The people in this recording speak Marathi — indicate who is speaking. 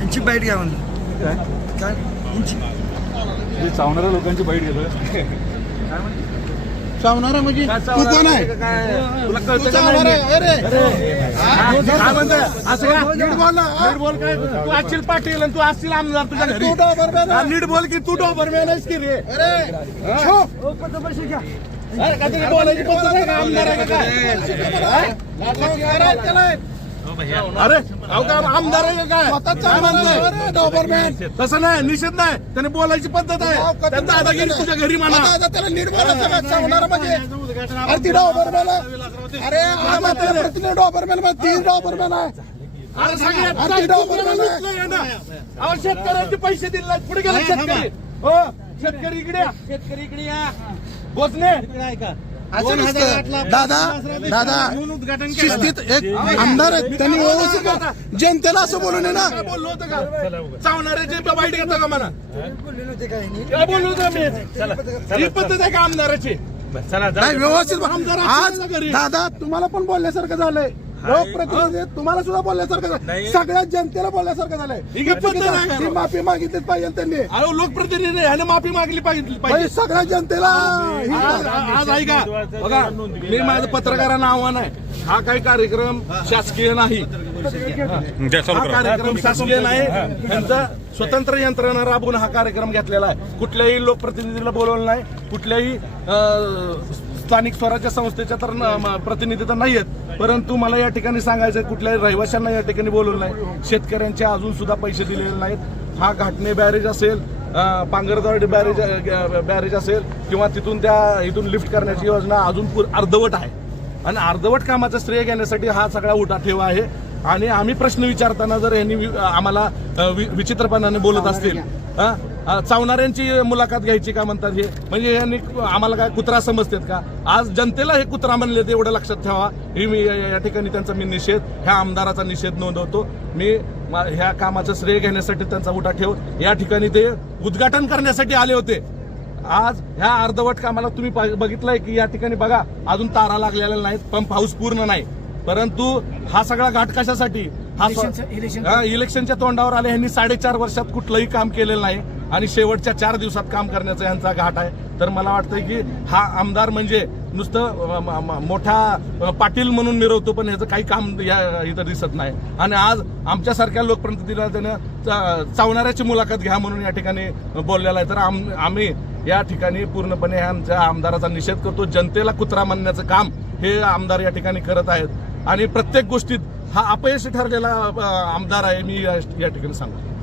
Speaker 1: यांची बाईट घ्या म्हणलं.
Speaker 2: काय?
Speaker 1: काय? यांची
Speaker 2: चावणाऱ्या लोकांची बाईट घेतोय.
Speaker 3: चावणारा म्हणजे? तू कोण आहे?
Speaker 2: तुला
Speaker 3: तू
Speaker 2: कळतं का
Speaker 3: चावणार
Speaker 2: नाही?
Speaker 3: आहे? अरे!
Speaker 2: काय म्हणतोय. असं का?
Speaker 3: नीट बोल ना?
Speaker 2: नीट बोल काय? तू असशील पाटील आणि तू असशील आमदार तुझ्या घरी.
Speaker 3: तू डॉबरमॅन
Speaker 2: हा. नीट बोल की तू डॉबरमॅन आहेस की रे.
Speaker 3: अरे! छो.
Speaker 2: अरे का बोलायची पद्धत आहे का? आमदार आहे का काय?
Speaker 3: त्याला.
Speaker 2: अरे अहो का आमदार आहे का काय तसं नाही निषेध नाही. त्याने बोलायची पद्धत आहे. त्या दादागिरी तुझ्या घरी म्हणा.
Speaker 3: त्याला नीट बोलायचं म्हणजे? अरे ती डॉबरमॅन. अरे प्रतिनिधी डॉबरमॅन ती डॉबरमॅन आहे.
Speaker 2: अरे सगळ्यात शेतकऱ्यांचे पैसे दिले. पुढे गेला शेतकरी. हो शेतकरी इकडे. शेतकरी इकडे या. बोचणे
Speaker 3: नसतं. दादा दादा शिस्तीत एक आमदार आहेत त्यांनी व्यवस्थित जनतेला असं बोलू नये ना.
Speaker 2: काय बोललो होतं का? चावणाऱ्याचे वाईट घेता का म्हणा
Speaker 1: बोलले नव्हते काय नाही.
Speaker 2: काय बोललो होतं मी? ही पद्धत आहे का आमदाराची?
Speaker 3: नाही व्यवस्थित.
Speaker 2: आमदार
Speaker 3: आज. दादा तुम्हाला पण बोलण्यासारखं झालंय. लोकप्रतिनिधी तुम्हाला सुद्धा बोलण्यासारखं झालं. सगळ्या जनतेला बोलण्यासारखं झालंय.
Speaker 2: ही
Speaker 3: माफी मागितलीच पाहिजे त्यांनी.
Speaker 2: अहो लोकप्रतिनिधी ह्याने माफी मागली पाहिजे
Speaker 3: म्हणजे
Speaker 2: पाहिजे
Speaker 3: सगळ्या जनतेला ही
Speaker 2: आज आज ऐका. बघा मी माझं पत्रकारांना आव्हान आहे. हा काही कार्यक्रम शासकीय नाही. हा कार्यक्रम शासकीय नाही. त्यांचा स्वतंत्र यंत्रणा राबवून हा कार्यक्रम घेतलेला आहे. कुठल्याही लोकप्रतिनिधीला बोलवलं नाही. कुठल्याही अं, स्थानिक स्वराज्य संस्थेच्या तर प्रतिनिधी तर नाही आहेत परंतु मला या ठिकाणी सांगायचं आहे, कुठल्याही रहिवाशांना या ठिकाणी बोलवलं नाही. शेतकऱ्यांचे अजून सुद्धा पैसे दिलेले नाहीत. हा घाटणे बॅरेज असेल अं, बॅरेज बॅरेज असेल किंवा तिथून त्या इथून लिफ्ट करण्याची योजना अजून अर्धवट आहे. आणि अर्धवट कामाचं श्रेय घेण्यासाठी हा सगळा उठाठेवा आहे. आणि आम्ही प्रश्न विचारताना जर यांनी वि- आम्हाला वि- विचित्रपणाने बोलत असतील चावणाऱ्यांची मुलाखत घ्यायची का म्हणतात हे? म्हणजे यांनी आम्हाला काय कुत्रा समजतात का? आज जनतेला हे कुत्रा म्हणले ते एवढं लक्षात ठेवा. ही मी या ठिकाणी त्यांचा मी निषेध ह्या आमदाराचा निषेध नोंदवतो. मी ह्या कामाचं श्रेय घेण्यासाठी त्यांचा उठा ठेव या ठिकाणी ते उद्घाटन करण्यासाठी आले होते. आज ह्या अर्धवट कामाला तुम्ही बघितलंय की या ठिकाणी बघा अजून तारा लागलेल्या नाहीत पंप हाऊस पूर्ण नाही. परंतु हा सगळा घाट कशासाठी? हा इलेक्शनच्या तोंडावर आले. यांनी साडेचार वर्षात कुठलंही काम केलेलं नाही आणि शेवटच्या चार दिवसात काम करण्याचा यांचा घाट आहे. तर मला वाटतंय की हा आमदार म्हणजे नुसतं मोठा पाटील म्हणून मिरवतो पण ह्याचं काही काम या इथं दिसत नाही. आणि आज आमच्यासारख्या लोकप्रतिनिधीला त्यानं चावणाऱ्याची मुलाखत घ्या म्हणून या ठिकाणी बोललेला आहे. तर आम- आम्ही या ठिकाणी पूर्णपणे आमच्या आमदाराचा निषेध करतो. जनतेला कुत्रा म्हणण्याचं काम हे आमदार या ठिकाणी करत आहेत. आणि प्रत्येक गोष्टीत हा अपयशी ठरलेला आमदार आहे मी या ठिकाणी सांगतो.